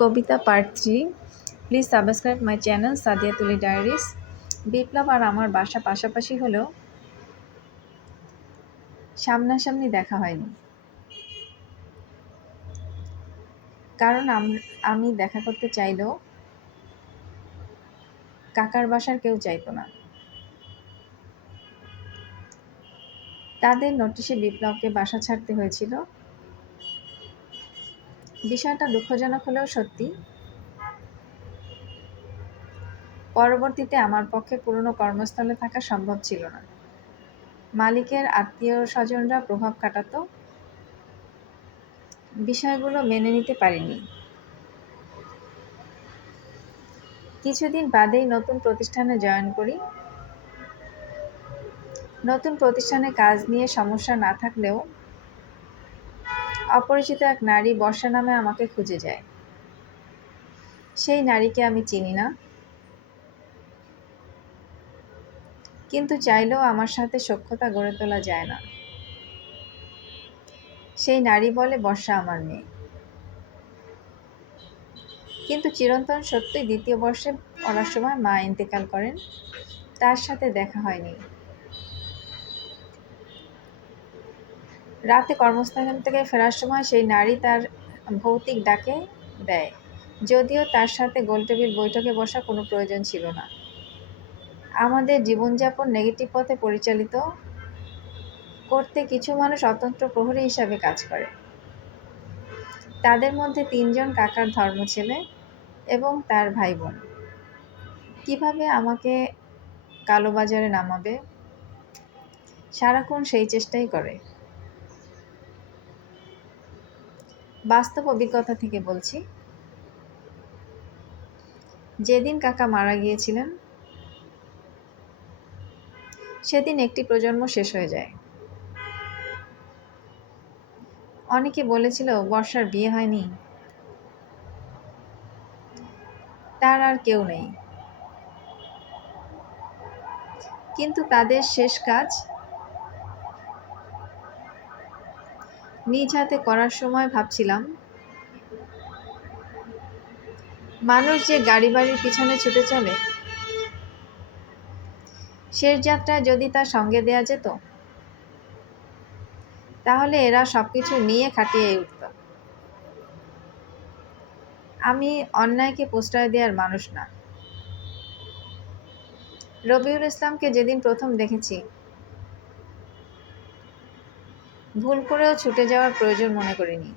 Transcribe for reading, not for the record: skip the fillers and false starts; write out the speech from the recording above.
Kabita part 3। Please subscribe my channel Sadia Tuli diaries. বিপ্লব আর আমার বাসা পাশাপাশি হলেও সামনাসামনি দেখা হয়নি, কারণ আমি দেখা করতে চাইলেও কাকার বাসার কেউ চাইতো না। তাদের নোটিশে বিপ্লবকে বাসা ছাড়তে হয়েছিল। বিষয়টা দুঃখজনক হলেও সত্যি। পরবর্তীতে আমার পক্ষে পুরনো কর্মস্থলে থাকা সম্ভব ছিল না। মালিকের আত্মীয় স্বজনরা প্রভাব খাটাতো, বিষয়গুলো মেনে নিতে পারিনি। কিছুদিন বাদেই নতুন প্রতিষ্ঠানে জয়েন করি। নতুন প্রতিষ্ঠানে কাজ নিয়ে সমস্যা না থাকলেও অপরিচিত এক নারী বর্ষা নামে আমাকে খুঁজে যায়। সেই নারীকে আমি চিনি না, কিন্তু চাইলেও আমার সাথে সখ্যতা গড়ে তোলা যায় না। সেই নারী বলে বর্ষা আমার মেয়ে, কিন্তু চিরন্তন সত্যই দ্বিতীয় বর্ষে পড়ার সময় মা ইন্তেকাল করেন, তার সাথে দেখা হয়নি। রাতে কর্মস্থল থেকে ফেরার সময় সেই নারী তার ভৌতিক ডাকে দেয়, যদিও তার সাথে গোলটেবিল বৈঠকে বসা কোনো প্রয়োজন ছিল না। আমাদের জীবনযাপন নেগেটিভ পথে পরিচালিত করতে কিছু মানুষ অতন্ত্র প্রহরী হিসাবে কাজ করে। তাদের মধ্যে 3 জন কাকার ধর্মছেলে এবং তার ভাই বোন। কিভাবে আমাকে কালোবাজারে নামাবে, সারাক্ষণ সেই চেষ্টাই করে। বাস্তব অভিজ্ঞতা থেকে বলছি, যেদিন কাকা মারা গিয়েছিলেন সেদিন একটি প্রজন্ম শেষ হয়ে যায়। অনেকে বলেছিল বর্ষার বিয়ে হয়নি, তার আর কেউ নেই। কিন্তু তাদের শেষ কাজ নিজ হাতে করার সময় ভাবছিলাম, মানুষ যে গাড়ি বাড়ির পিছনে ছুটে চলে, শেষ যাত্রায় যদি তার সঙ্গে দেয়া যেত, তাহলে এরা সবকিছু নিয়ে খাটিয়ে উঠত। আমি অন্যায়কে প্রশ্রয় দেওয়ার মানুষ না। রবিউল ইসলামকে যেদিন প্রথম দেখেছি, ভুল করেও ছুটে যাওয়ার প্রয়োজন মনে করিনি।